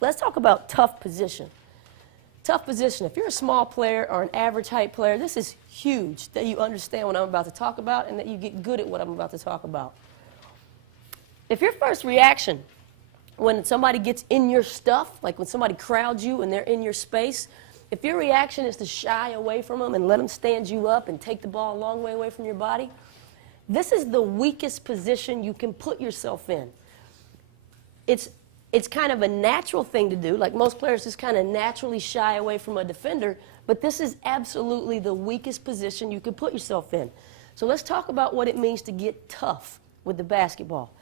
Let's talk about tough position. Tough position. If you're a small player or an average height player, this is huge that you understand what I'm about to talk about and that you get good at what I'm about to talk about. If your first reaction when somebody gets in your stuff, like when somebody crowds you and they're in your space, if your reaction is to shy away from them and let them stand you up and take the ball a long way away from your body, this is the weakest position you can put yourself in. It's kind of a natural thing to do, like most players just kind of naturally shy away from a defender, but this is absolutely the weakest position you can put yourself in. So let's talk about what it means to get tough with the basketball.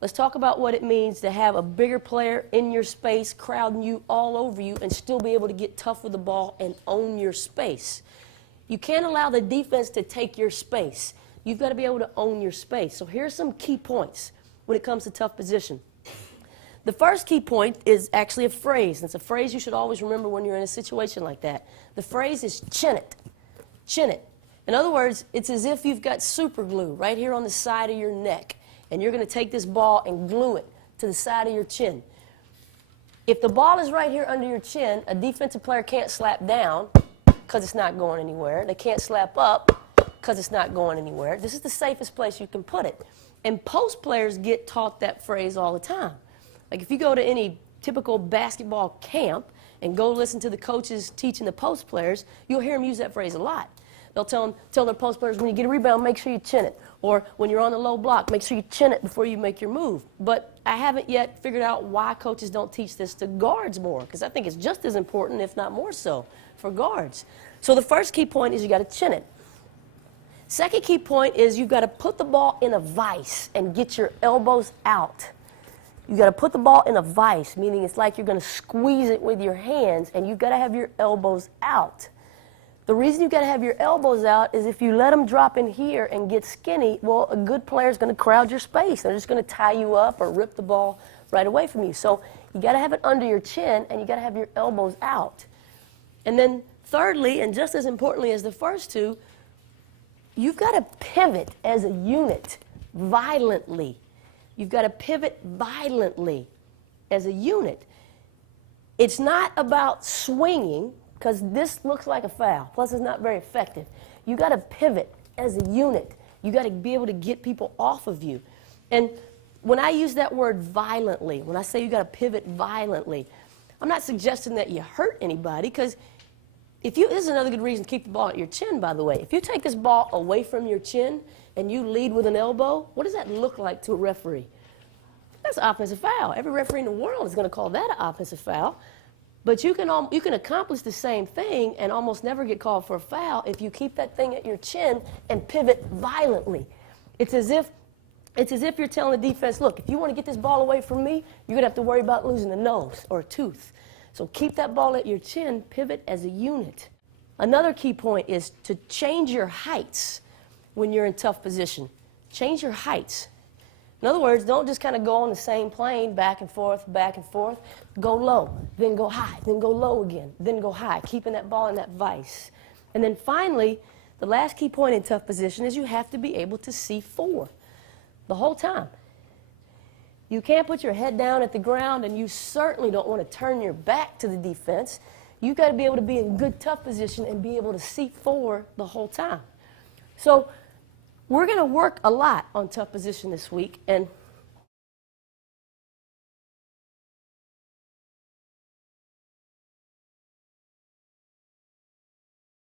Let's talk about what it means to have a bigger player in your space, crowding you all over you, and still be able to get tough with the ball and own your space. You can't allow the defense to take your space. You've got to be able to own your space. So here's some key points when it comes to tough position. The first key point is actually a phrase. It's a phrase you should always remember when you're in a situation like that. The phrase is chin it. Chin it. In other words, it's as if you've got super glue right here on the side of your neck, and you're going to take this ball and glue it to the side of your chin. If the ball is right here under your chin, a defensive player can't slap down because it's not going anywhere. They can't slap up because it's not going anywhere. This is the safest place you can put it. And post players get taught that phrase all the time. Like if you go to any typical basketball camp and go listen to the coaches teaching the post players, you'll hear them use that phrase a lot. They'll tell their post players, when you get a rebound, make sure you chin it. Or when you're on the low block, make sure you chin it before you make your move. But I haven't yet figured out why coaches don't teach this to guards more, because I think it's just as important, if not more so, for guards. So the first key point is you got to chin it. Second key point is you've got to put the ball in a vise and get your elbows out. You've got to put the ball in a vise, meaning it's like you're going to squeeze it with your hands, and you've got to have your elbows out. The reason you've got to have your elbows out is if you let them drop in here and get skinny, well, a good player is going to crowd your space. They're just going to tie you up or rip the ball right away from you. So you got to have it under your chin, and you got to have your elbows out. And then thirdly, and just as importantly as the first two, you've got to pivot as a unit violently. You've got to pivot violently as a unit. It's not about swinging, because this looks like a foul. Plus, it's not very effective. You've got to pivot as a unit. You've got to be able to get people off of you. And when I use that word violently, when I say you've got to pivot violently, I'm not suggesting that you hurt anybody, because this is another good reason to keep the ball at your chin, by the way. If you take this ball away from your chin and you lead with an elbow, what does that look like to a referee? That's an offensive foul. Every referee in the world is going to call that an offensive foul. But you can accomplish the same thing and almost never get called for a foul if you keep that thing at your chin and pivot violently. It's as if you're telling the defense, look, if you want to get this ball away from me, you're going to have to worry about losing a nose or a tooth. So keep that ball at your chin, pivot as a unit. Another key point is to change your heights when you're in tough position. Change your heights. In other words, don't just kind of go on the same plane, back and forth, back and forth. Go low, then go high, then go low again, then go high, keeping that ball in that vise. And then finally, the last key point in tough position is you have to be able to see forward the whole time. You can't put your head down at the ground, and you certainly don't want to turn your back to the defense. You've got to be able to be in good tough position and be able to see forward the whole time. So we're going to work a lot on tough position this week, and